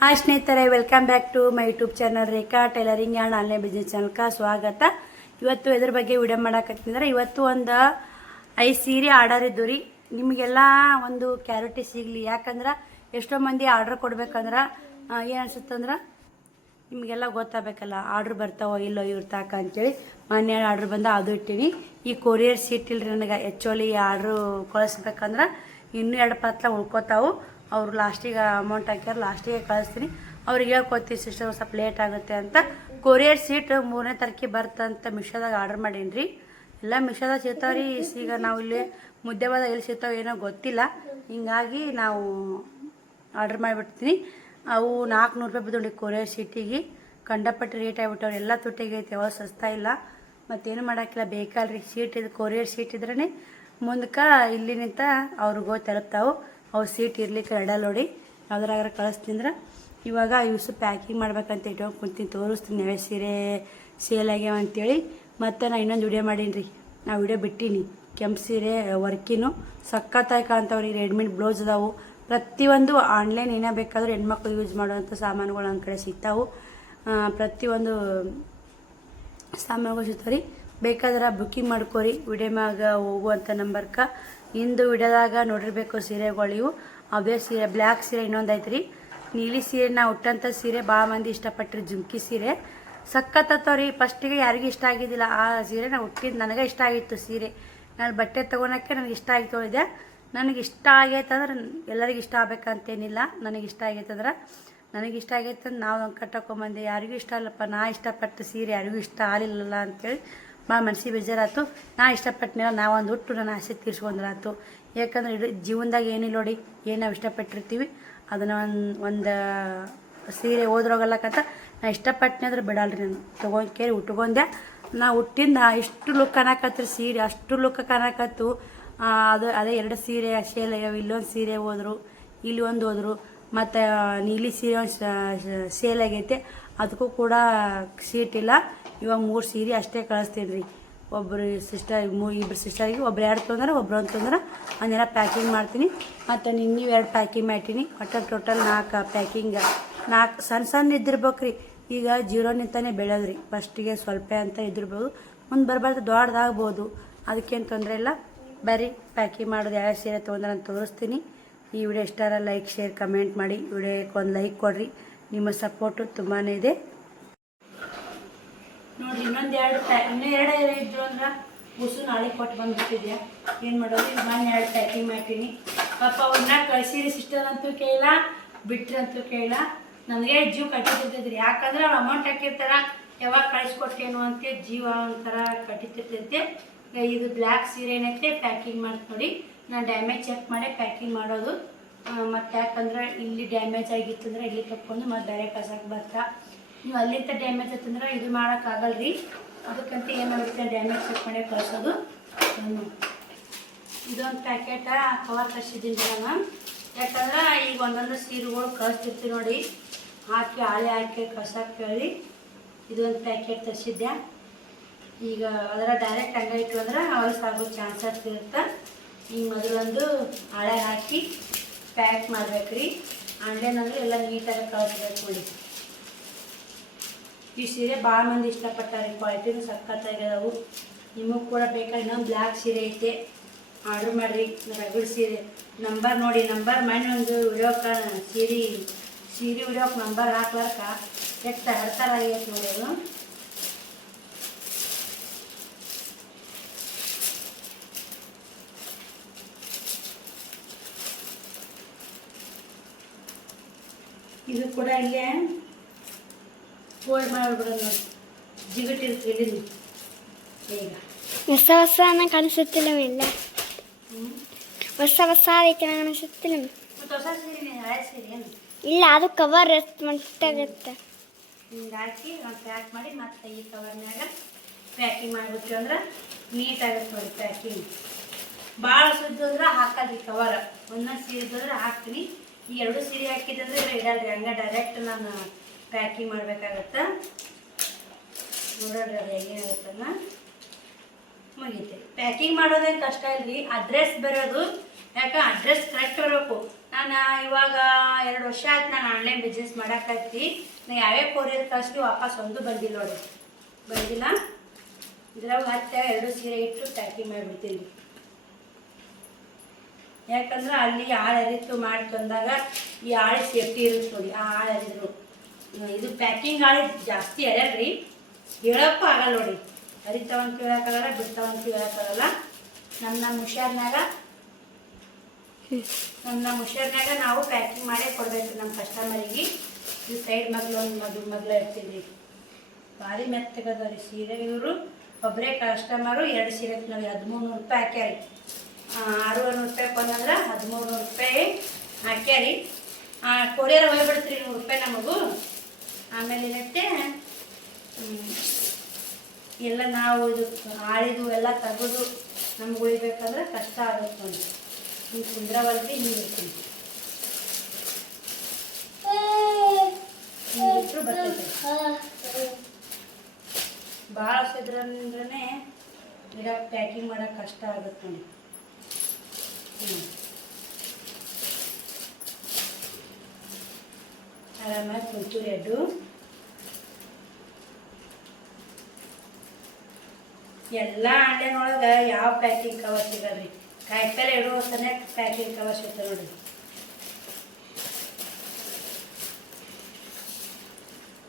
Hi ಸ್ನೇಹಿತರೆ, welcome back to my YouTube channel Rekha tailoring and online business ಚಾನಲ್ಗೆ ಸ್ವಾಗತ. ಇವತ್ತು ಇದ್ರ ಬಗ್ಗೆ ವಿಡಿಯೋ ಮಾಡಕತ್ತಿದ್ರೆ ಇವತ್ತು ಒಂದು 5 ಸೀರೆ ಆರ್ಡರ್ ಇದ್ದು ರೀ. ನಿಮಗೆಲ್ಲ ಒಂದು ಕ್ಯಾರಿಟಿ ಸಿಗಲಿ. ಯಾಕಂದ್ರೆ ಎಷ್ಟೋ ಮಂದಿ ಆರ್ಡರ್ ಕೊಡ್ಬೇಕಂದ್ರೆ ಏನು ಅನ್ಸುತ್ತಂದ್ರೆ ನಿಮಗೆಲ್ಲ ಗೊತ್ತಾಗಬೇಕಲ್ಲ, ಆರ್ಡ್ರ್ ಬರ್ತಾವೋ ಇಲ್ಲೋ ಇವ್ರ ತಾಕ ಅಂತೇಳಿ ಮೊನ್ನೆ ಆರ್ಡ್ರ್ ಬಂದ ಅದು ಇಟ್ಟೀನಿ. ಈ ಕೊರಿಯರ್ ಸೀಟ್ ಇಲ್ರಿ ನನಗೆ. ಆ್ಯಕ್ಚುಲಿ ಆರ್ಡ್ರು ಕಳಿಸ್ಬೇಕಂದ್ರೆ ಇನ್ನೂ 2 ಪತ್ಲ ಉಳ್ಕೋತಾವು. ಅವರು ಲಾಸ್ಟಿಗೆ ಅಮೌಂಟ್ ಹಾಕ್ಯಾರ, ಲಾಸ್ಟಿಗೆ ಕಳಿಸ್ತೀನಿ. ಅವ್ರಿಗೆ ಹೇಳ್ಕೊತೀವಿ ಸಿಸ್ಟರ್ ಸ್ವಲ್ಪ ಲೇಟ್ ಆಗುತ್ತೆ ಅಂತ. ಕೊರಿಯರ್ ಸೀಟ್ 3ನೇ ತಾರೀಕಿಗೆ ಬರ್ತಂತ ಮಿಶೋದಾಗ ಆರ್ಡ್ರ್ ಮಾಡೀನಿ ರೀ. ಎಲ್ಲ ಮಿಶೋದಾಗ ಸಿಗ್ತಾವ್ರಿ. ಈಗ ನಾವು ಇಲ್ಲಿ ಮುದ್ದೆವಾದ ಎಲ್ಲಿ ಸಿಗ್ತಾವೆ ಏನೋ ಗೊತ್ತಿಲ್ಲ, ಹಿಂಗಾಗಿ ನಾವು ಆರ್ಡ್ರ್ ಮಾಡಿಬಿಡ್ತೀನಿ. ಅವು 400 ರೂಪಾಯಿ ಬಿದ್ದು ಕೊರಿಯರ್ ಸೀಟಿಗೆ. ಕಂಡಪಟ್ಟು ರೇಟ್ ಆಗಿಬಿಟ್ಟವ್ರು, ಎಲ್ಲ ತುಟ್ಟಿಗೆ ಐತೆ, ಯಾವ ಸಸ್ತಾ ಇಲ್ಲ. ಮತ್ತೇನು ಮಾಡೋಕ್ಕಿಲ್ಲ, ಬೇಕಲ್ರಿ. ಸೀಟ್ ಇದು ಕೊರಿಯರ್ ಸೀಟ್ ಇದ್ರೇ ಮುಂದಕ್ಕೆ ಇಲ್ಲಿ ನಿಂತ ಅವ್ರಿಗೆ ಹೋಗಿ ತಲುಪ್ತಾವು. ಅವು ಸೀಟ್ ಇರ್ಲಿಕ್ಕೆ ಎಡಲ್ ನೋಡಿ ಯಾವ್ದ್ರಾಗ ಕಳಿಸ್ತಿಂದ್ರೆ ಇವಾಗ ಇವ್ಸು ಪ್ಯಾಕಿಂಗ್ ಮಾಡ್ಬೇಕಂತ ಇಟ್ಕೊಂಡು ಕುಂತೀನಿ. ತೋರಿಸ್ತೀನಿ ಯಾವ ಸೀರೆ ಸೇಲ್ ಆಗ್ಯಾವ ಅಂತೇಳಿ. ಮತ್ತು ನಾನು ಇನ್ನೊಂದು ವಿಡಿಯೋ ಮಾಡೀನಿ ರೀ, ನಾ ವಿಡಿಯೋ ಬಿಟ್ಟೀನಿ. ಕೆಂಪು ಸೀರೆ ವರ್ಕಿನೂ ಸಖತ್ತಾಗಿ ಕಾಣ್ತಾವ್ರಿ. ರೆಡಿಮೇಡ್ ಬ್ಲೌಸ್ ಅದಾವು. ಪ್ರತಿಯೊಂದು ಆನ್ಲೈನ್ ಏನೇ ಬೇಕಾದರೂ ಹೆಣ್ಮಕ್ಳು ಯೂಸ್ ಮಾಡುವಂಥ ಸಾಮಾನುಗಳು ನನ್ನ ಕಡೆ ಸಿಗ್ತಾವು. ಪ್ರತಿಯೊಂದು ಸಾಮಾನುಗಳು ಸಿಗ್ತಾವೆ ರೀ. ಬೇಕಾದ್ರೆ ಬುಕ್ಕಿಂಗ್ ಮಾಡ್ಕೋರಿ. ವಿಡಿಯೋ ಮ್ಯಾಗ ಹೋಗುವಂಥ ನಂಬರ್ಗೆ ಇಂದು ವಿಡಿಯೋದಾಗ ನೋಡಿರ್ಬೇಕು ಸೀರೆಗಳು ಇವು. ಅವೇ ಸೀರೆ ಬ್ಲ್ಯಾಕ್ ಸೀರೆ ಇನ್ನೊಂದು ಐತ್ರಿ. ನೀಲಿ ಸೀರೆ ನಾ ಉಟ್ಟಂಥ ಸೀರೆ ಭಾಳ ಮಂದಿ ಇಷ್ಟಪಟ್ಟರು. ಜುಮ್ಕಿ ಸೀರೆ ಸಖತ್ತತ್ತವ್ರಿ. ಫಸ್ಟಿಗೆ ಯಾರಿಗೂ ಇಷ್ಟ ಆಗಿದ್ದಿಲ್ಲ ಆ ಸೀರೆ. ನಾ ಹುಟ್ಟಿದ್ದು ನನಗೆ ಇಷ್ಟ ಆಗಿತ್ತು ಸೀರೆ. ನಾನು ಬಟ್ಟೆ ತೊಗೊಳಕ್ಕೆ ನನಗೆ ಇಷ್ಟ ಆಗಿ ತೊಳಿದೆ. ನನಗೆ ಇಷ್ಟ ಆಗೈತಂದ್ರೆ ಎಲ್ಲರಿಗೂ ಇಷ್ಟ ಆಗ್ಬೇಕಂತೇನಿಲ್ಲ. ನನಗೆ ಇಷ್ಟ ಆಗೈತಂದ್ರೆ ನನಗಿಷ್ಟ ಆಗೈತಂದ್ರೆ ನಾವು ಕಟ್ಟಕೊಂಬಂದೆ. ಯಾರಿಗೂ ಇಷ್ಟ ಅಲ್ಲಪ್ಪ, ನಾ ಇಷ್ಟಪಟ್ಟು ಸೀರೆ ಯಾರಿಗೂ ಇಷ್ಟ ಆಗಲಿಲ್ಲಲ್ಲ ಅಂಥೇಳಿ ಭಾಳ ಮನಸ್ಸಿಗೆ ಬೇಜಾರಾಯ್ತು. ನಾ ಇಷ್ಟಪಟ್ಟನೆಲ್ಲ ನಾವೊಂದು ಹುಟ್ಟು ನನ್ನ ಆಸೆ ತೀರ್ಸ್ಕೊಂಡ್ರಾಯ್ತು. ಯಾಕಂದ್ರೆ ಇಡೀ ಜೀವನದಾಗ ಏನಿಲ್ಲ ನೋಡಿ, ಏನು ನಾವು ಇಷ್ಟಪಟ್ಟಿರ್ತೀವಿ ಅದನ್ನು ಒಂದು ಸೀರೆ ಓದ್ರೋಗಲ್ಲಕ್ಕಂತ ನಾ ಇಷ್ಟಪಟ್ಟನೆ ಅಂದ್ರೆ ಬಿಡಲ್ರಿ. ನಾನು ತೊಗೊಂಡ್ಕೇರಿ ಉಟ್ಕೊಂಡೆ. ನಾ ಹುಟ್ಟಿಂದ ಇಷ್ಟು ಲುಕ್ ಕಾಣಕತ್ರಿ ಸೀರೆ, ಅಷ್ಟು ಲುಕ್ ಕಾಣಕತ್ತು. ಅದೇ 2 ಸೀರೆ ಸೇಲ್ ಆಗ್ಯಾವ. ಇಲ್ಲೊಂದು ಸೀರೆ ಹೋದ್ರು, ಇಲ್ಲಿ ಒಂದು ಹೋದ್ರು. ಮತ್ತು ನೀಲಿ ಸೀರೆ ಒಂದು ಸೇಲ್ ಆಗೈತೆ, ಅದಕ್ಕೂ ಕೂಡ ಸೀಟ್ ಇಲ್ಲ. ಇವಾಗ 3 ಸೀರೆ ಅಷ್ಟೇ ಕಳಿಸ್ತೀನಿ ರೀ. ಒಬ್ಬರು ಸಿಸ್ಟರ್, ಇಬ್ಬರು ಸಿಸ್ಟರಿಗೆ ಒಬ್ರು 2 ತೊಂದ್ರೆ, ಒಬ್ರು ಒಂದು ತೊಂದ್ರೆ ಹಂಗೆಲ್ಲ ಪ್ಯಾಕಿಂಗ್ ಮಾಡ್ತೀನಿ. ಮತ್ತು ನೀವು 2 ಪ್ಯಾಕಿಂಗ್ ಮಾಡ್ತೀನಿ. ಒಟ್ಟು ಟೋಟಲ್ 4 ಪ್ಯಾಕಿಂಗ್. 4 ಸಣ್ಣ ಇದ್ದಿರ್ಬೇಕು ರೀ. ಈಗ 0 ನಿಂತಾನೆ ಬೆಳೆದ್ರಿ. ಫಸ್ಟಿಗೆ ಸ್ವಲ್ಪ ಅಂತ ಇದ್ದಿರ್ಬೋದು, ಮುಂದೆ ಬರಬಾರ್ದು ದೊಡ್ಡದಾಗ್ಬೋದು. ಅದಕ್ಕೇನು ತೊಂದರೆ ಇಲ್ಲ. ಬರ್ರಿ ಪ್ಯಾಕಿಂಗ್ ಮಾಡೋದು ಯಾವ ಸೀರೆ ತೊಗೊಂಡ್ರೆ ನಾನು ತೋರಿಸ್ತೀನಿ. ಈ ವಿಡಿಯೋ ಇಷ್ಟಾರ ಲೈಕ್ ಶೇರ್ ಕಮೆಂಟ್ ಮಾಡಿ. ವಿಡಿಯೋಕ್ಕೆ ಒಂದು ಲೈಕ್ ಕೊಡಿರಿ, ನಿಮ್ಮ ಸಪೋರ್ಟು ತುಂಬಾ ಇದೆ ನೋಡಿರಿ. ಇನ್ನೂ 2 ಇದ್ರು ಅಂದ್ರೆ ಉಸು ನಾಳೆ ಕೊಟ್ಟು ಬಂದುಬಿಟ್ಟಿದ್ಯಾ. ಏನು ಮಾಡೋದು, ನಾನು 2 ಪ್ಯಾಕಿಂಗ್ ಮಾಡ್ತೀನಿ. ಪಾಪ ಅವ್ರನ್ನ ಕಳಿಸಿರಿ ಸಿಸ್ಟರ್ ಅಂತೂ ಕೇಳಿಲ್ಲ, ಬಿಟ್ರಿ ಅಂತೂ ಕೇಳಿಲ್ಲ. ನನಗೆ ಜೀವ ಕಟ್ಟಿರ್ತೈತ್ರಿ. ಯಾಕಂದ್ರೆ ಅವ್ರು ಅಮೌಂಟ್ ಹಾಕಿರ್ತಾರ, ಯಾವಾಗ ಕಳಿಸ್ಕೊಟ್ಟೇನು ಅಂತ ಜೀವ ಒಂಥರ ಕಟ್ಟಿರ್ತೈತೆ. ಇದು ಬ್ಲ್ಯಾಕ್ ಸೀರೆ ಏನೈತೆ ಪ್ಯಾಕಿಂಗ್ ಮಾಡಿ ನೋಡಿ. ನಾನು ಡ್ಯಾಮೇಜ್ ಚೆಕ್ ಮಾಡಿ ಪ್ಯಾಕಿಂಗ್ ಮಾಡೋದು. ಮತ್ತು ಯಾಕಂದ್ರೆ ಇಲ್ಲಿ ಡ್ಯಾಮೇಜ್ ಆಗಿತ್ತಂದ್ರೆ ಇಲ್ಲಿ ತಕ್ಕೊಂಡು ಮತ್ತು ಬೇರೆ ಕಸಕ್ಕೆ ಬರ್ತಾ. ನೀವು ಅಲ್ಲಿಂದ ಡ್ಯಾಮೇಜ್ ಆಯ್ತಂದ್ರೆ ಇದು ಮಾಡೋಕ್ಕಾಗಲ್ರಿ. ಅದಕ್ಕಂತ ಏನು ಮಾಡುತ್ತೆ, ಡ್ಯಾಮೇಜ್ ಚೆಕ್ ಮಾಡಿ ಕಳಿಸೋದು. ಇದೊಂದು ಪ್ಯಾಕೆಟ ಕವರ್ ಕಳಿಸಿದ್ದೀನಿ ನಾನು. ಯಾಕಂದ್ರೆ ಈಗ ಒಂದೊಂದು ಸೀರೆಗಳು ಕಳಿಸ್ತಿರ್ತೀವಿ ನೋಡಿ, ಹಾಕಿ ಹಾಳೆ ಹಾಕಿ ಕಳ್ಸಕ್ಕೆ ಹೇಳಿ ಇದೊಂದು ಪ್ಯಾಕೆಟ್ ತರಿಸಿದ್ದೆ. ಈಗ ಅದರ ಡೈರೆಕ್ಟ್ ಹಂಗೆ ಇಟ್ಟು ಅಂದ್ರೆ ಹೊಲಸು ಆಗೋ ಚಾನ್ಸಸ್ ಇರುತ್ತೆ. ಈಗ ಮೊದಲೊಂದು ಹಾಳೆ ಹಾಕಿ ಪ್ಯಾಕ್ ಮಾಡ್ಬೇಕು ರೀ. ಆನ್ಲೈನಲ್ಲಿ ಎಲ್ಲ ನೀಟಾಗಿ ಕಳಿಸ್ಬೇಕು ನೋಡಿ. ಈ ಸೀರೆ ಭಾಳ ಮಂದಿ ಇಷ್ಟಪಟ್ಟಾರೆ, ಕ್ವಾಲಿಟಿನೂ ಸಖತ್ತಾಗಿದಾವು. ನಿಮಗೂ ಕೂಡ ಬೇಕಾದ್ರೆ ಇನ್ನೊಂದು ಬ್ಲ್ಯಾಕ್ ಸೀರೆ ಐತೆ, ಆರ್ಡ್ರ್ ಮಾಡಿರಿ. ರಗಡ್ ಸೀರೆ ನಂಬರ್ ನೋಡಿ, ನಂಬರ್ ಮಾಡಿ ಒಂದು ವಿಡಿಯೋಕ್ಕೆ ಸೀರೆ ವಿಡಿಯೋಕ್ಕೆ ನಂಬರ್ ಹಾಕ್ಲಾರ್ಕ ಎಷ್ಟು ಹಡ್ತಾರಾಗೈತೆ ನೋಡಿ. ಅದು ಇದು ಕೂಡ ಇಲ್ಲೇ ಫೋಲ್ಡ್ ಮಾಡಿಬಿಡೋದು ನೋಡಿ, ಜಿಗಟ್ಟಿರುತ್ತೆ ಇಲ್ಲಿ. ಈಗ ಹೊಸ ಹೊಸ ಕಾಣಿಸುತ್ತಿಲ್ಲ, ಇಲ್ಲ ಹೊಸ ಹೊಸ ಅದಕ್ಕೆ ಕಾಣಿಸುತ್ತಿಲ್ಲ. ಮತ್ತು ಹೊಸ ಸೀರೆ ಹಳೆ ಸೀರೆ ಏನು ಇಲ್ಲ, ಅದು ಕವರ್ ಎಷ್ಟು ಮಟ್ಟಾಗುತ್ತೆ. ಹಿಂಗೆ ಹಾಕಿ ಒಂದು ಪ್ಯಾಕ್ ಮಾಡಿ ಮತ್ತೆ ಈ ಕವರ್ನಾಗ ಪ್ಯಾಕಿಂಗ್ ಮಾಡಿಬಿಟ್ಟು ಅಂದ್ರೆ ನೀಟಾಗುತ್ತೆ ನೋಡಿ. ಪ್ಯಾಕಿಂಗ್ ಭಾಳ ಸುದ್ದು ಅಂದ್ರೆ ಹಾಕಲ್ರಿ ಕವರ್. ಒಂದೊಂದು ಸೀರೆ ಇದ್ದರೆ ಹಾಕ್ತೀನಿ. ಈ 2 ಸೀರೆ ಹಾಕಿದಂದ್ರೆ ಇಡಲ್ರಿ, ಹಂಗೆ ಡೈರೆಕ್ಟ್ ನಾನು ಪ್ಯಾಕಿಂಗ್ ಮಾಡಬೇಕಾಗತ್ತೆ. ನೋಡೋಡ್ರಿ ಅದು ಹೆಂಗೇನಾಗುತ್ತಲ್ಲ ಮುಗೀತಿ. ಪ್ಯಾಕಿಂಗ್ ಮಾಡೋದೇನು ಕಷ್ಟ ಇಲ್ರಿ, ಅಡ್ರೆಸ್ ಬರೋದು ಯಾಕೆ ಅಡ್ರೆಸ್ ಕರೆಕ್ಟ್ ಬರಬೇಕು. ನಾನು ಇವಾಗ 2 ವರ್ಷ ಆಯ್ತು ನಾನು ಆನ್ಲೈನ್ ಬಿಸ್ನೆಸ್ ಮಾಡೋಕ್ಕಾಗ್ತಿ. ನಾನು ಯಾವ್ಯಾವ ಕೊರಿಯರ್ ಕಳಿಸ್ಲಿ ವಾಪಸ್ ಒಂದು ಬಂದಿಲ್ಲ ನೋಡಿ, ಬಂದಿಲ್ಲ. ಇದ್ರಾಗ ಮತ್ತೆ 2 ಸೀರೆ ಇಟ್ಟು ಪ್ಯಾಕಿಂಗ್ ಮಾಡಿಬಿಡ್ತೀನಿ. ಯಾಕಂದ್ರೆ ಅಲ್ಲಿ ಆಳು ಅರಿತು ಮಾಡಿ ತಂದಾಗ ಈ ಆಳೆ ಸೇಫ್ಟಿ ಇರುತ್ತೆ ನೋಡಿ. ಆ ಆಳು ಅರಿದ್ರು ಇದು ಪ್ಯಾಕಿಂಗ್ ಆಳೆ ಜಾಸ್ತಿ ಅರ್ಯಾಡ್ರಿ, ಹೇಳೋಕ್ಕೂ ಆಗಲ್ಲ ನೋಡಿ. ಅರಿತಾವಂತ ಕೇಳೋಕ್ಕಾಗಲ್ಲ, ಬಿಡ್ತಾವಂತ ಕೇಳೋಕ್ಕಾಗಲ್ಲ. ನಮ್ಮ ಹುಷಾರ್ನಾಗ ನಾವು ಪ್ಯಾಕಿಂಗ್ ಮಾಡೇ ಕೊಡಬೇಕು ನಮ್ಮ ಕಸ್ಟಮರಿಗೆ. ಈ ಸೈಡ್ ಒಂದು ಮಗ್ಲ ಇರ್ತೀವಿ. ಭಾರಿ ಮೆತ್ತಗದ ರೀ ಸೀರೆ. ಇವರು ಒಬ್ಬರೇ ಕಸ್ಟಮರು 2 ಸೀರೆ ನಾವು 1300 ರೂಪಾಯಿ ಹಾಕ್ಯಾರಿ. 600 ರೂಪಾಯಿ ಬಂದಂದ್ರೆ 1300 ರೂಪಾಯಿ ಹಾಕ್ಯಾರಿ. ಕೊರಿಯರ್ ಹೋಗ್ಬಿಡ್ತೀರಿ 100 ರೂಪಾಯಿ ನಮಗೂ. ಆಮೇಲೆ ಏನೈತೆ ಎಲ್ಲ ನಾವು ಇದು ಆಳಿದು ಎಲ್ಲ ತೆಗೆದು ನಮ್ಗೆ ಉಳಿಬೇಕಂದ್ರೆ ಕಷ್ಟ ಆಗುತ್ತೆ ನೋಡಿ. ಹಿಂಗೆ ಕುಂದ್ರವಲ್ರಿ ಹಿಂಗೆ ಇರ್ತೀನಿ, ಹಿಂಗಿಟ್ರು ಬರ್ತೈತೆ. ಭಾಳ ಹಸಿದ್ರಂದ್ರೆ ಈಗ ಪ್ಯಾಕಿಂಗ್ ಮಾಡೋಕೆ ಕಷ್ಟ ಆಗುತ್ತೆ ನೋಡಿ. ಆರಾಮಾಗಿ ಕುಂತೂರಿ ಅಡ್ಡು ಎಲ್ಲ ಆನ್ಲೈನ್ ಒಳಗೆ ಯಾವ ಪ್ಯಾಕಿಂಗ್ ಕವರ್ ಸಿಗಲ್ರಿ. ಕಾಯಿಪಲ್ಲೆ ಇಡೋ ಹೊಸನೇ ಪ್ಯಾಕಿಂಗ್ ಕವರ್ ಸಿಗ್ತವೆ ನೋಡಿರಿ.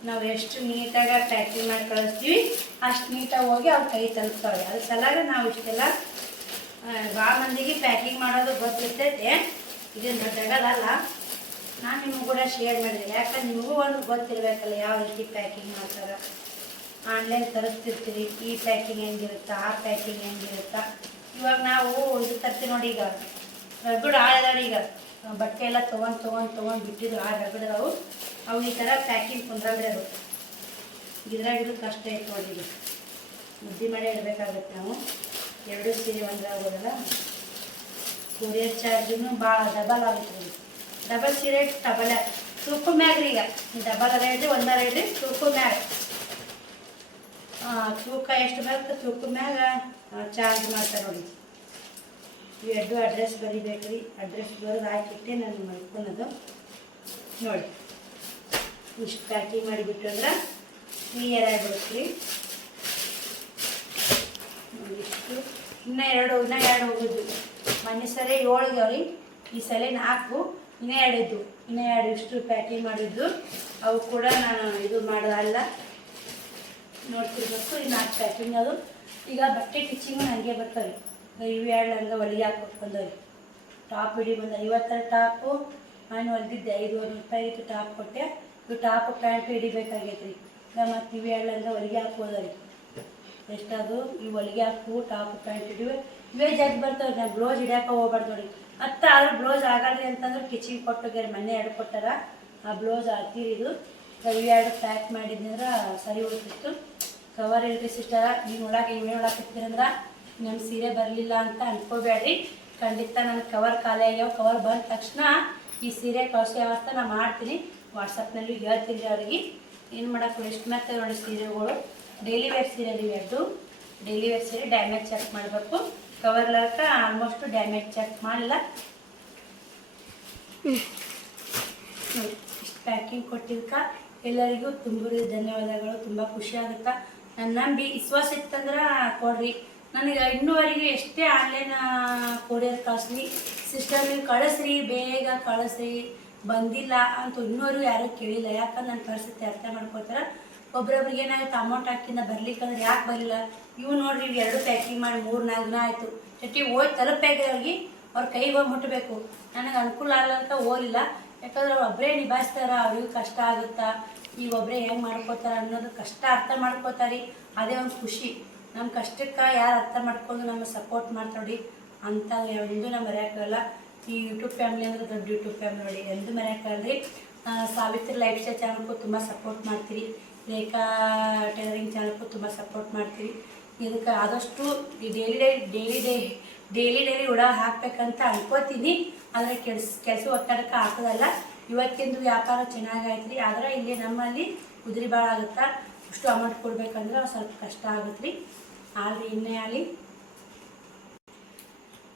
ನಾವು ಎಷ್ಟು ನೀಟಾಗಿ ಪ್ಯಾಕಿಂಗ್ ಮಾಡಿ ಕಳಿಸ್ತೀವಿ ಅಷ್ಟು ನೀಟಾಗಿ ಹೋಗಿ ಅವ್ರ ಕೈ ತಲುಪ್ತಾವೆ. ಅದ್ರ ಸಲಾಗ ನಾವು ಇಷ್ಟೆಲ್ಲ ಭಾಳ ಮಂದಿಗೆ ಪ್ಯಾಕಿಂಗ್ ಮಾಡೋದು ಗೊತ್ತಿರ್ತೈತೆ. ಇದನ್ನು ದೊಡ್ಡಗಲ್ಲ, ನಾನು ನಿಮಗೂ ಕೂಡ ಶೇರ್ ಮಾಡಿದೆ. ಯಾಕಂದ್ರೆ ನಿಮಗೂ ಒಂದು ಗೊತ್ತಿರಬೇಕಲ್ಲ ಯಾವ ರೀತಿ ಪ್ಯಾಕಿಂಗ್ ಮಾಡ್ತಾರೆ. ಆನ್ಲೈನ್ ತರಿಸ್ತಿರ್ತೀವಿ, ಈ ಪ್ಯಾಕಿಂಗ್ ಹೆಂಗಿರುತ್ತಾ, ಆ ಪ್ಯಾಕಿಂಗ್ ಹೆಂಗಿರುತ್ತಾ. ಇವಾಗ ನಾವು ಇದು ತರ್ತೀವಿ ನೋಡಿ. ಈಗ ರಗಡು ಆಳಿದಾವೆ. ಈಗ ಬಟ್ಟೆ ಎಲ್ಲ ತೊಗೊಂಡು ಬಿಟ್ಟಿದ್ರು ಆ ರಗಡದವು. ಅವು ಈ ಥರ ಪ್ಯಾಕಿಂಗ್ ಕುಂದ್ರಾಬಿಡೋದು. ಇದ್ರಾಗಿದ್ದು ಕಷ್ಟ ಐತೆ ನೋಡಿ. ಈಗ ಮುದ್ದೆ ಮಾಡಿ ಇಡಬೇಕಾಗತ್ತೆ ನಾವು. 2 ಸೀರೆ ಒಂದಾಗೋದಲ್ಲ. ಕೊರಿಯರ್ ಚಾರ್ಜೂ ಭಾಳ ಡಬಲ್ ಆಗುತ್ತೆ. ಡಬಲ್ ಸೀರೆ ಡಬಲ್ ತೂಕ ಮ್ಯಾಗ ರೀ. ಈಗ ಡಬಲ್ ರೇಟ್ ಒಂದ ರೇಟ್ ತೂಕ ಮ್ಯಾಗ. ತೂಕ ಎಷ್ಟು ಬರುತ್ತೆ ತೂಕ ಮ್ಯಾಗ ಚಾರ್ಜ್ ಮಾಡ್ತಾರೆ ನೋಡಿ. ಇವೆರಡು ಅಡ್ರೆಸ್ ಬರಿಬೇಕ್ರಿ. ಅಡ್ರೆಸ್ ಬರೋದು ಹಾಕಿಟ್ಟೆ ನಾನು ಮಾಡ್ಕೊಳೋದು ನೋಡಿ. ಇಷ್ಟು ಪ್ಯಾಕಿಂಗ್ ಮಾಡಿಬಿಟ್ಟು ಅಂದ್ರೆ ಕ್ಲಿಯರ್ ಆಗಿಬಿಡುತ್ತೆ ರೀ. ಇಷ್ಟು ಇನ್ನೂ ಎರಡು ಹೋಗಿದ್ವು. ಮೊನ್ನೆ ಸಲ 7 ರೀ, ಈ ಸಲ 4, ಇನ್ನೂ 2 ಇದ್ದು. ಇನ್ನೂ 2 ಇಷ್ಟು ಪ್ಯಾಕಿಂಗ್ ಮಾಡಿದ್ದು. ಅವು ಕೂಡ ನಾನು ಇದು ಮಾಡೋದಲ್ಲ, ನೋಡ್ತಿರ್ಬೇಕು. ಈ 4 ಪ್ಯಾಕಿಂಗ್ ಅದು. ಈಗ ಬಟ್ಟೆ ಟಿಚಿಂಗು ನನಗೆ ಬರ್ತವೆ. ಇವು 2 ಹಂಗೆ ಹೊಲಿಗೆ ಹಾಕ್ಬೇಕು ಬಂದವೆ. ಟಾಪ್ ಹಿಡಿ ಬಂದ 50 ಟಾಪು ನಾನು ಹೊಲಿದಿದ್ದೆ. 500 ರೂಪಾಯಿ ಇತ್ತು ಟಾಪ್ ಕೊಟ್ಟೆ. ಇವು ಟಾಪು ಪ್ಯಾಂಟು ಹಿಡಿಬೇಕಾಗೈತೆ ರೀ. ಮತ್ತು ಇವು 2 ಹಂಗೆ ಹೊಲಿಗೆ ಹಾಕ್ಬೋದರಿ. ಎಷ್ಟದು ಈ ಹೊಲಿಗೆ ಹಾಕು ಟಾಪು ಪ್ಯಾಂಟ್ ಹಿಡಿವೆ ಇವೇ ಜಗ್ ಬರ್ತವೆ. ನಾನು ಬ್ಲೌಸ್ ಹಿಡಿಯೋಕೆ ಹೋಗ್ಬಾರ್ದು ನೋಡಿ. ಮತ್ತು ಆದ್ರೆ ಬ್ಲೌಸ್ ಆಗಲ್ರಿ ಅಂತಂದ್ರೆ ಟಿಚಿಂಗ್ ಕೊಟ್ಟೋಗ್ಯಾರ. ಮೊನ್ನೆ 2 ಕೊಟ್ಟಾರ. ಆ ಬ್ಲೌಸ್ ಹಾಕಿರಿದು ಇವು 2 ಪ್ಯಾಕ್ ಮಾಡಿದ್ನಂದ್ರೆ ಸರಿ ಹೋಗ್ತಿತ್ತು. ಕವರ್ ಇಲ್ರಿ ಸಿಸ್ಟರ. ನೀವು ಇವೇ ನೋಡಾಕತ್ತೀರಂದ್ರೆ ನಮ್ಮ ಸೀರೆ ಬರಲಿಲ್ಲ ಅಂತ ಅನ್ಕೋಬೇಡ್ರಿ. ಖಂಡಿತ ನನ್ನ ಕವರ್ ಖಾಲಿ ಆಗ್ಯಾವ. ಕವರ್ ಬಂದ ತಕ್ಷಣ ಈ ಸೀರೆ ಕಳಿಸೋ ವ್ಯವಸ್ಥೆ ನಾನು ಮಾಡ್ತೀನಿ. ವಾಟ್ಸಪ್ನಲ್ಲಿ ಹೇಳ್ತೀನಿ ಅವ್ರಿಗೆ. ಏನು ಮಾಡೋಕ್ಕೆ ಎಷ್ಟು ಮೆತ್ತ ನೋಡಿ ಸೀರೆಗಳು. ಡೈಲಿ ವೇರ್ ಸೀರೆ ರೀ. 2 ಡೈಲಿ ವೇರ್ ಸೀರೆ ಡ್ಯಾಮೇಜ್ ಚೆಕ್ ಮಾಡಬೇಕು. ಕವರ್ ಲಕ್ಕ ಆಲ್ಮೋಸ್ಟ್ ಡ್ಯಾಮೇಜ್ ಚೆಕ್ ಮಾಡಿಲ್ಲ. ಇಷ್ಟು ಪ್ಯಾಕಿಂಗ್ ಕೊಟ್ಟಿದ್ದಕ್ಕೆ ಎಲ್ಲರಿಗೂ ತುಂಬ ಧನ್ಯವಾದಗಳು. ತುಂಬ ಖುಷಿ ಆಗುತ್ತೆ. ನನ್ನ ನಂಬಿ ವಿಶ್ವಾಸ ಇತ್ತಂದ್ರೆ ಕೊಡ್ರಿ. ನನಗೆ ಇನ್ನೂವರೆಗೂ ಎಷ್ಟೇ ಆನ್ಲೈನ್ ಕೊರಿಯರ್ ಕಳಿಸ್ಲಿ ಸಿಸ್ಟರ್ ನೀವು ಕಳಿಸ್ರಿ, ಬೇಗ ಕಳಿಸ್ರಿ, ಬಂದಿಲ್ಲ ಅಂತ ಇನ್ನೂವರೆಗೂ ಯಾರೂ ಕೇಳಿಲ್ಲ. ಯಾಕಂದ್ರೆ ನಾನು ಪರಿಸ್ಥಿತಿ ಅರ್ಥ ಮಾಡ್ಕೋತಾರೆ. ಒಬ್ರೊಬ್ರಿಗೆ ಏನಾಗುತ್ತೆ ಅಮೌಂಟ್ ಹಾಕಿಂದ ಬರ್ಲಿಕ್ಕಂದ್ರೆ ಯಾಕೆ ಬರಲಿಲ್ಲ. ಇವು ನೋಡ್ರಿ ಇವು 2 ಪ್ಯಾಕಿಂಗ್ ಮಾಡಿ 3-4 ದಿನ ಆಯಿತು. ಚಟ್ಟಿ ಹೋಗಿ ತಲುಪೇಗಿ ಅವ್ರ ಕೈಗೆ ಹೋಗಿ ಮುಟ್ಟಬೇಕು. ನನಗೆ ಅನುಕೂಲ ಆಗಲ್ಲ ಹೋಗಲಿಲ್ಲ. ಯಾಕಂದ್ರೆ ಅವ್ರು ಒಬ್ಬರೇ ನಿಭಾಯಿಸ್ತಾರ. ಅವ್ರಿಗೂ ಕಷ್ಟ ಆಗುತ್ತಾ, ಈಗ ಒಬ್ಬರೇ ಹೆಂಗೆ ಮಾಡ್ಕೋತಾರೆ ಅನ್ನೋದು ಕಷ್ಟ ಅರ್ಥ ಮಾಡ್ಕೋತಾರೆ. ಅದೇ ಒಂದು ಖುಷಿ. ನಮ್ಮ ಕಷ್ಟಕ್ಕೆ ಯಾರು ಅರ್ಥ ಮಾಡ್ಕೊಂಡು ನಮಗೆ ಸಪೋರ್ಟ್ ಮಾಡ್ತಾಡಿ ಅಂತ ಎಂದು ನಾವು ಮರೆಯೋಕ್ಕಾಗಲ್ಲ. ಈ ಯೂಟ್ಯೂಬ್ ಫ್ಯಾಮಿಲಿ ಅಂದರೆ ದೊಡ್ಡ ಯೂಟ್ಯೂಬ್ ಫ್ಯಾಮಿಲಿ ನೋಡಿ, ಎಂದು ಮರೆಯೋಕ್ಕಾಗಲ್ರಿ. ಸಾವಿತ್ರಿ ಲೈಫ್ ಸ್ಟೈಲ್ ಚಾನಲ್ಗೂ ತುಂಬ ಸಪೋರ್ಟ್ ಮಾಡ್ತೀರಿ. ರೇಖಾ ಟೈಲರಿಂಗ್ ಚಾನಲ್ಗೂ ತುಂಬ ಸಪೋರ್ಟ್ ಮಾಡ್ತೀರಿ. ಇದಕ್ಕೆ ಆದಷ್ಟು ಈ ಡೈಲಿ ಉಡ ಹಾಕ್ಬೇಕಂತ ಅನ್ಕೋತೀನಿ. ಆದರೆ ಕೆಲಸ ಒತ್ತಡಕ್ಕೆ ಹಾಕೋದಲ್ಲ. ಇವತ್ತಿಂದು ವ್ಯಾಪಾರ ಚೆನ್ನಾಗಾಯ್ತು ರೀ. ಆದರೆ ಇಲ್ಲಿ ನಮ್ಮಲ್ಲಿ ಕುದುರೆ ಭಾಳ ಆಗುತ್ತಾ. ಇಷ್ಟು ಅಮೌಂಟ್ ಕೊಡ್ಬೇಕಂದ್ರೆ ಸ್ವಲ್ಪ ಕಷ್ಟ ಆಗುತ್ತೆ ರೀ. ಆಗಲಿ ಇನ್ನೇ ಆಗಲಿ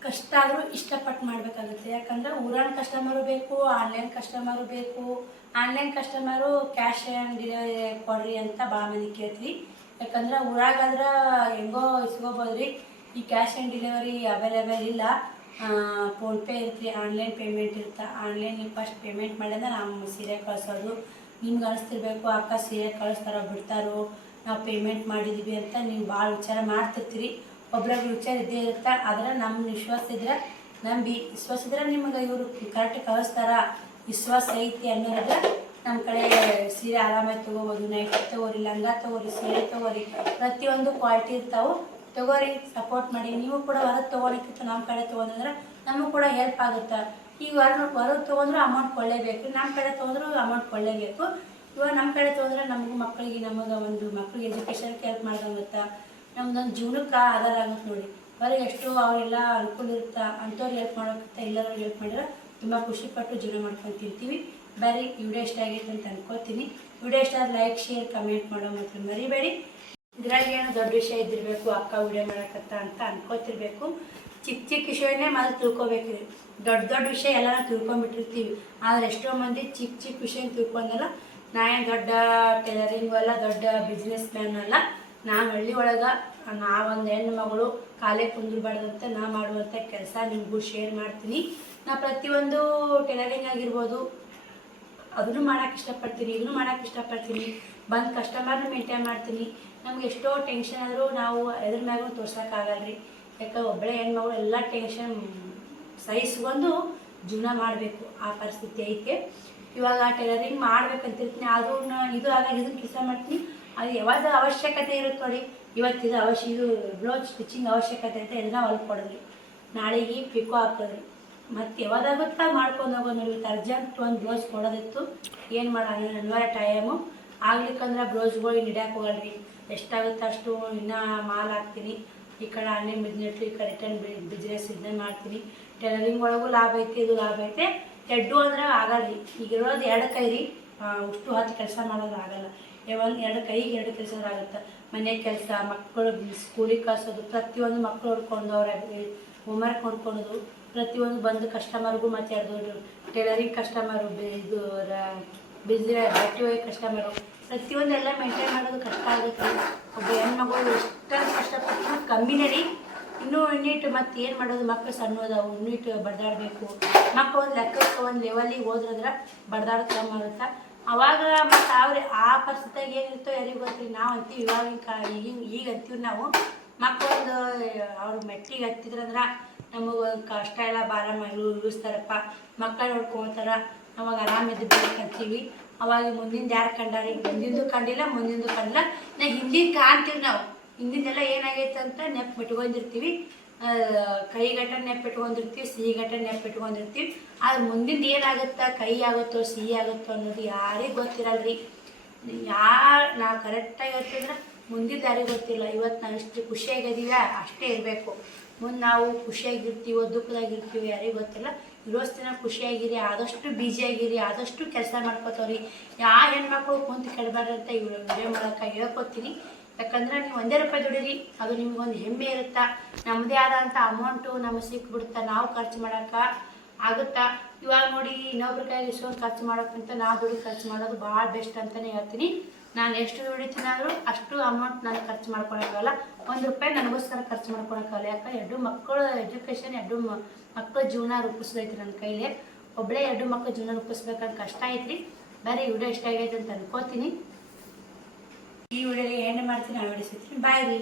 ಕಷ್ಟ ಆದರೂ ಇಷ್ಟಪಟ್ಟು ಮಾಡಬೇಕಾಗುತ್ತೆ. ಯಾಕಂದರೆ ಊರನ್ ಕಸ್ಟಮರು ಬೇಕು, ಆನ್ಲೈನ್ ಕಸ್ಟಮರು ಬೇಕು. Online customer cash and delivery ಕೊಡ್ರಿ ಅಂತ ಭಾಳ ಮಂದಿ ಕೇಳ್ತೀವಿ. ಯಾಕಂದ್ರೆ ಊರಾಗಾದ್ರೆ ಹೆಂಗೋ ಇಸ್ಕೋಬೋದು ರೀ. ಈ ಕ್ಯಾಶ್ ಆ್ಯಂಡ್ ಡೆಲಿವರಿ ಅವೈಲೇಬಲ್ ಇಲ್ಲ. ಫೋನ್ಪೇ ಇರ್ತೀರಿ, ಆನ್ಲೈನ್ ಪೇಮೆಂಟ್ ಇರುತ್ತೆ. ಆನ್ಲೈನ್ ನೀವು ಫಸ್ಟ್ ಪೇಮೆಂಟ್ ಮಾಡಿದ್ರೆ ನಮ್ಮ ಸೀರೆ ಕಳಿಸೋದು. ನಿಮ್ಗೆ ಅನಿಸ್ತಿರ್ಬೇಕು ಅಕ್ಕ ಸೀರೆ ಕಳಿಸ್ತಾರೋ ಬಿಡ್ತಾರೋ, ನಾವು ಪೇಮೆಂಟ್ ಮಾಡಿದ್ದೀವಿ ಅಂತ ನೀವು ಭಾಳ ವಿಚಾರ ಮಾಡ್ತಿರ್ತೀರಿ. ಒಬ್ರೊಬ್ರು ವಿಚಾರ ಇದ್ದೇ ಇರುತ್ತೆ. ಆದರೆ ನಮ್ಮ ವಿಶ್ವಾಸ ಇದ್ರೆ ವಿಶ್ವಾಸ ಇದ್ರೆ ನಿಮ್ಗೆ ಇವರು ಕರೆಕ್ಟ್ ಕಳಿಸ್ತಾರ, ವಿಶ್ವಾಸ ಐತಿ ಅನ್ನೋದ್ರೆ ನಮ್ಮ ಕಡೆ ಸೀರೆ ಆರಾಮಾಗಿ ತೊಗೋಬೋದು. ನೈಟ್ ತೊಗೋರಿ, ಲಂಗ ತೊಗೋರಿ, ಸೀರೆ ತೊಗೋರಿ, ಪ್ರತಿಯೊಂದು ಕ್ವಾಲಿಟಿ ಇರ್ತಾವೆ. ತೊಗೋರಿ, ಸಪೋರ್ಟ್ ಮಾಡಿ. ನೀವು ಕೂಡ ಹೊರಗೆ ತೊಗೊಳಕ್ಕಿಂತ ನಮ್ಮ ಕಡೆ ತೊಗೊಂಡ್ರೆ ನಮಗೂ ಕೂಡ ಹೆಲ್ಪ್ ಆಗುತ್ತೆ. ಈಗ ಹೊರಗೆ ತೊಗೊಂಡ್ರು ಅಮೌಂಟ್ ಕೊಳ್ಳೇಬೇಕು, ನಮ್ಮ ಕಡೆ ತೊಗೊಂಡ್ರು ಅಮೌಂಟ್ ಕೊಳ್ಳೇಬೇಕು. ಇವಾಗ ನಮ್ಮ ಕಡೆ ತೊಗೊಂಡ್ರೆ ನಮಗೂ ಮಕ್ಕಳಿಗೆ ಮಕ್ಕಳಿಗೆ ಎಜುಕೇಷನ್ಗೆ ಹೆಲ್ಪ್ ಮಾಡ್ದಂಗುತ್ತೆ. ನಮ್ದೊಂದು ಜೀವನಕ್ಕೆ ಆಧಾರ ಆಗುತ್ತೆ ನೋಡಿ. ಹೊರಗೆ ಎಷ್ಟು ಅವರೆಲ್ಲ ಅನುಕೂಲ ಇರುತ್ತೆ, ಅಂಥವ್ರಿಗೆ ಹೆಲ್ಪ್ ಮಾಡೋಕ್ಕಿಂತ ಎಲ್ಲರಿಗೂ ಹೆಲ್ಪ್ ಮಾಡಿದ್ರೆ ತುಂಬ ಖುಷಿಪಟ್ಟು ಜೀವನ ಮಾಡ್ಕೊಂಡು ತಿಂತೀವಿ. ಬರೀ ವಿಡಿಯೋ ಇಷ್ಟ ಆಗೈತೆ ಅಂತ ಅನ್ಕೋತೀನಿ. ವಿಡಿಯೋ ಇಷ್ಟ ಆದ್ರೆ ಲೈಕ್, ಶೇರ್, ಕಮೆಂಟ್ ಮಾಡೋ ಮಾತ್ರ ಮರಿಬೇಡಿ. ಇದ್ರಾಗ ಏನೋ ದೊಡ್ಡ ವಿಷಯ ಇದ್ದಿರಬೇಕು, ಅಕ್ಕ ವಿಡಿಯೋ ಮಾಡಕತ್ತ ಅಂತ ಅನ್ಕೋತಿರ್ಬೇಕು. ಚಿಕ್ಕ ವಿಷಯನೇ ಮೊದಲು ತಿಳ್ಕೊಬೇಕ್ರಿ. ದೊಡ್ಡ ವಿಷಯ ಎಲ್ಲ ತಿಳ್ಕೊಂಬಿಟ್ಟಿರ್ತೀವಿ. ಆದರೆ ಎಷ್ಟೋ ಮಂದಿ ಚಿಕ್ಕ ವಿಷಯ ತಿಳ್ಕೊಂಡಲ್ಲ. ನಾವೇನು ದೊಡ್ಡ ಟೈಲರಿಂಗು ಅಲ್ಲ, ದೊಡ್ಡ ಬಿಸ್ನೆಸ್ ಮ್ಯಾನ್ ಅಲ್ಲ. ನಾನು ಹಳ್ಳಿ ಒಳಗೆ ನಾವೊಂದು ಹೆಣ್ಣು ಮಗಳು ಕಾಲೇ ಕುಂದಿರ್ಬಾರ್ದಂತೆ ನಾ ಮಾಡುವಂಥ ಕೆಲಸ ನಿಮಗೂ ಶೇರ್ ಮಾಡ್ತೀನಿ. ನಾ ಪ್ರತಿಯೊಂದು ಟೈಲರಿಂಗ್ ಆಗಿರ್ಬೋದು ಅದನ್ನು ಮಾಡೋಕೆ ಇಷ್ಟಪಡ್ತೀನಿ, ಇದನ್ನು ಮಾಡೋಕೆ ಇಷ್ಟಪಡ್ತೀನಿ. ಬಂದು ಕಸ್ಟಮರ್ನ ಮೇಂಟೈನ್ ಮಾಡ್ತೀನಿ. ನಮ್ಗೆ ಎಷ್ಟೋ ಟೆನ್ಷನ್ ಆದರೂ ನಾವು ಎದ್ರ ಮ್ಯಾಗೂ ತೋರ್ಸೋಕ್ಕಾಗಲ್ರಿ. ಯಾಕಂದ್ರೆ ಒಬ್ಬಳೇ ಹೆಣ್ಮಗಳು ಎಲ್ಲ ಟೆನ್ಷನ್ ಸಹಿಸ್ಕೊಂಡು ಜೀವನ ಮಾಡಬೇಕು, ಆ ಪರಿಸ್ಥಿತಿ ಐತೆ. ಇವಾಗ ಟೈಲರಿಂಗ್ ಮಾಡ್ಬೇಕಂತಿರ್ತೀನಿ, ಆದರೂ ಇದು ಆದಾಗ ಇದನ್ನು ಕೆಲಸ ಮಾಡ್ತೀನಿ. ಅದು ಯಾವಾಗ ಅವಶ್ಯಕತೆ ಇರುತ್ತೆ ನೋಡಿ, ಇವತ್ತಿದು ಇದು ಬ್ಲೌಸ್ ಸ್ಟಿಚಿಂಗ್ ಅವಶ್ಯಕತೆ ಐತೆ, ಇದನ್ನ ಹೊಲ್ಕೊಡೋದ್ರಿ, ಕೊಡೋದ್ರಿ, ನಾಳೆಗೆ ಪಿಕೋ ಹಾಕೋದ್ರಿ, ಮತ್ತು ಯಾವಾಗಾಗುತ್ತಾ ಮಾಡ್ಕೊಂಡು ಹೋಗೋದು ನೋಡಿ. ಅರ್ಜೆಂಟ್ ಒಂದು ಬ್ಲೌಸ್ ಕೊಡೋದಿತ್ತು, ಏನು ಮಾಡೋಣ ಅನಿವಾರ್ಯ ಟೈಮು ಆಗ್ಲಿಕ್ಕಂದ್ರೆ ಬ್ಲೌಸ್ಗಳು ಹಿಡಿಯೋಕೆ ಹೋಗಲ್ರಿ. ಎಷ್ಟಾಗುತ್ತೆ ಅಷ್ಟು ಇನ್ನೂ ಮಾಲ್ ಹಾಕ್ತೀನಿ. ಈ ಕಡೆ ಆನ್ಲೈನ್ ಬಿಸ್ನೆಸ್, ಈ ಕಡೆ ರಿಟರ್ನ್ ಬಿಸ್ನೆಸ್ ಇದನ್ನೇ ಮಾಡ್ತೀನಿ. ಟೈಲರಿಂಗ್ ಒಳಗೂ ಲಾಭ ಐತೆ, ಇದು ಲಾಭ ಐತೆ. ಎಡ್ಡು ಅಂದ್ರೆ ಆಗಲ್ರಿ. ಈಗ ಇರೋದು 2 ಕೈ ರೀ, ಅಷ್ಟು ಹೊತ್ತು ಕೆಲಸ ಮಾಡೋದು ಆಗಲ್ಲ. ಒಂದು 2 ಕೈಗೆ 2 ಕೆಲಸ ಆಗುತ್ತೆ. ಮನೆ ಕೆಲಸ, ಮಕ್ಕಳು ಸ್ಕೂಲಿಗೆ ಕಳ್ಸೋದು, ಪ್ರತಿಯೊಂದು ಮಕ್ಕಳು ಹೊಡ್ಕೊಂಡು ಅವ್ರ ಹೋಮ್ವರ್ಕ್ ನೋಡ್ಕೊಳೋದು, ಪ್ರತಿಯೊಂದು ಬಂದು ಕಸ್ಟಮರ್ಗೂ ಮಾತಾಡೋದು. ಟೈಲರಿಂಗ್ ಕಸ್ಟಮರು, ಇದು ಬಿಸ್ನೆಸ್ ಬಟ್ಟೆ ಕಸ್ಟಮರು, ಪ್ರತಿಯೊಂದೆಲ್ಲ ಮೇಂಟೈನ್ ಮಾಡೋದು ಕಷ್ಟ ಆಗುತ್ತೆ. ಒಬ್ಬ ಹೆಣ್ಮಗಳು ಎಷ್ಟೊಂದು ಕಷ್ಟಪಟ್ಟು ಕಮ್ಮಿನೇ ರೀ. ಇನ್ನಿಟ್ಟು ಮತ್ತೆ ಏನು ಮಾಡೋದು, ಮಕ್ಕಳು ಸಣ್ಣದಾವು, ಇನ್ನಿಟ್ಟು ಬಡ್ದಾಡಬೇಕು. ಮಕ್ಕಳು ಒಂದು ಲೆಕ್ಕಕ್ಕೆ ಒಂದು ಲೆವೆಲಿಗೆ ಹೋದ್ರಂದ್ರೆ ಬಡ್ದಾಡೋದು ಕಮ್ಮಿ ಆಗುತ್ತೆ. ಅವಾಗ ಮತ್ತು ಆ ಪರಿಸ್ಥಿತಿಯಾಗ ಏನಿರ್ತೋ ಯಾರಿಗೂ ಗೊತ್ತಿರಿ. ನಾವು ಅಂತೀವಿ ಈಗ ಅಂತೀವಿ ನಾವು. ಮಕ್ಕಳೊಂದು ಅವ್ರ ಮೆಟ್ಟಿಗೆ ಹತ್ತಿದ್ರಂದ್ರೆ ನಮಗೆ ಕಷ್ಟ ಎಲ್ಲ ಭಾರ ಇಳಿಸ್ತಾರಪ್ಪ, ಮಕ್ಕಳು ನೋಡ್ಕೊತಾರ, ಅವಾಗ ಆರಾಮಿದ್ದು ಬೇಕಂತೀವಿ. ಅವಾಗ ಮುಂದಿಂದ ಯಾರು ಕಂಡಾರಿ, ಮುಂದಿಂದು ಕಂಡಿಲ್ಲ, ಮುಂದಿಂದು ಕಂಡಿಲ್ಲ. ಹಿಂದಿನ ಕಾಣ್ತೀವಿ ನಾವು. ಹಿಂದಿಂದೆಲ್ಲ ಏನಾಗೈತೆ ಅಂತ ಬಿಟ್ಕೊಂಡಿರ್ತೀವಿ. ಕೈಗಟ್ಟ ನೆಪ್ಪಿಟ್ಕೊಂಡಿರ್ತೀವಿ, ಸಿಹಿಗಟ್ಟ ನೆಪ್ಪಿಟ್ಕೊಂಡಿರ್ತೀವಿ. ಆದ್ರೆ ಮುಂದಿಂದ ಏನಾಗುತ್ತಾ, ಕೈ ಆಗುತ್ತೋ ಸಿಹಿ ಆಗುತ್ತೋ ಅನ್ನೋದು ಯಾರಿಗೆ ಗೊತ್ತಿರಲ್ರಿ. ನಾವು ಕರೆಕ್ಟಾಗಿ ಹೇಳ್ತಿದ್ರೆ ಮುಂದಿದ್ದು ಯಾರಿಗೂ ಗೊತ್ತಿಲ್ಲ. ಇವತ್ತು ನಾವು ಇಷ್ಟು ಖುಷಿಯಾಗಿದ್ದೀವಿ ಅಷ್ಟೇ ಇರಬೇಕು. ಮುಂದೆ ನಾವು ಖುಷಿಯಾಗಿರ್ತೀವೋ ದುಃಖದಾಗಿರ್ತೀವೋ ಯಾರಿಗೂ ಗೊತ್ತಿಲ್ಲ. ಇರೋಷ್ಟು ದಿನ ಖುಷಿಯಾಗಿರಿ, ಆದಷ್ಟು ಬ್ಯುಸಿಯಾಗಿರಿ, ಆದಷ್ಟು ಕೆಲಸ ಮಾಡ್ಕೋತಾವ್ರಿ. ಯಾವ ಹೆಣ್ಮಕ್ಳು ಕುಂತು ಕೆಡಬಾರ್ದು ಅಂತ ವಿಡಿಯೋ ಮೂಲಕ ಹೇಳ್ಕೊತೀನಿ. ಯಾಕಂದ್ರೆ ನೀವು ₹1 ದುಡೀರಿ, ಅದು ನಿಮ್ಗೊಂದು ಹೆಮ್ಮೆ ಇರುತ್ತಾ. ನಮ್ಮದೇ ಆದಂಥ ಅಮೌಂಟು ನಮಗೆ ಸಿಕ್ಬಿಡುತ್ತಾ, ನಾವು ಖರ್ಚು ಮಾಡೋಕೆ ಆಗುತ್ತಾ. ಇವಾಗ ನೋಡಿ, ಇನ್ನೊಬ್ರ ಕೈಯಲ್ಲಿ ಇಸ್ಕೊಂಡು ಖರ್ಚು ಮಾಡೋಕ್ಕಿಂತ ನಾವು ದುಡ್ಡು ಖರ್ಚು ಮಾಡೋದು ಭಾಳ ಬೆಸ್ಟ್ ಅಂತಲೇ ಹೇಳ್ತೀನಿ. ನಾನು ಎಷ್ಟು ದುಡಿತೀನಾದರೂ ಅಷ್ಟು ಅಮೌಂಟ್ ನಾನು ಖರ್ಚು ಮಾಡ್ಕೊಳಕ್ಕಾಗಲ್ಲ. ₹1 ನನಗೋಸ್ಕರ ಖರ್ಚು ಮಾಡ್ಕೊಳಕ್ಕಾಗಲ್ಲ. ಯಾಕಂದ್ರೆ 2 ಮಕ್ಕಳ ಎಜುಕೇಷನ್, 2 ಮಕ್ಕಳ ಜೀವನ ರೂಪಿಸೋದೈತಿ ನನ್ನ ಕೈಲಿ. ಒಬ್ಬಳೇ 2 ಮಕ್ಕಳ ಜೀವನ ರೂಪಿಸ್ಬೇಕಂತ ಕಷ್ಟ ಐತ್ರಿ. ಬರೀ ವಿಡಿಯೋ ಇಷ್ಟ ಆಗೈತೆ ಅಂತ ಅನ್ಕೋತೀನಿ. ಈ ವಿಡಿಯೋಗೆ ಎಂಡ್ ಮಾಡ್ತೀನಿ. ಆ ವಿಡಿಯೋ ಸಿಗ್ತೀನಿ. ಬಾಯ್ ರೀ.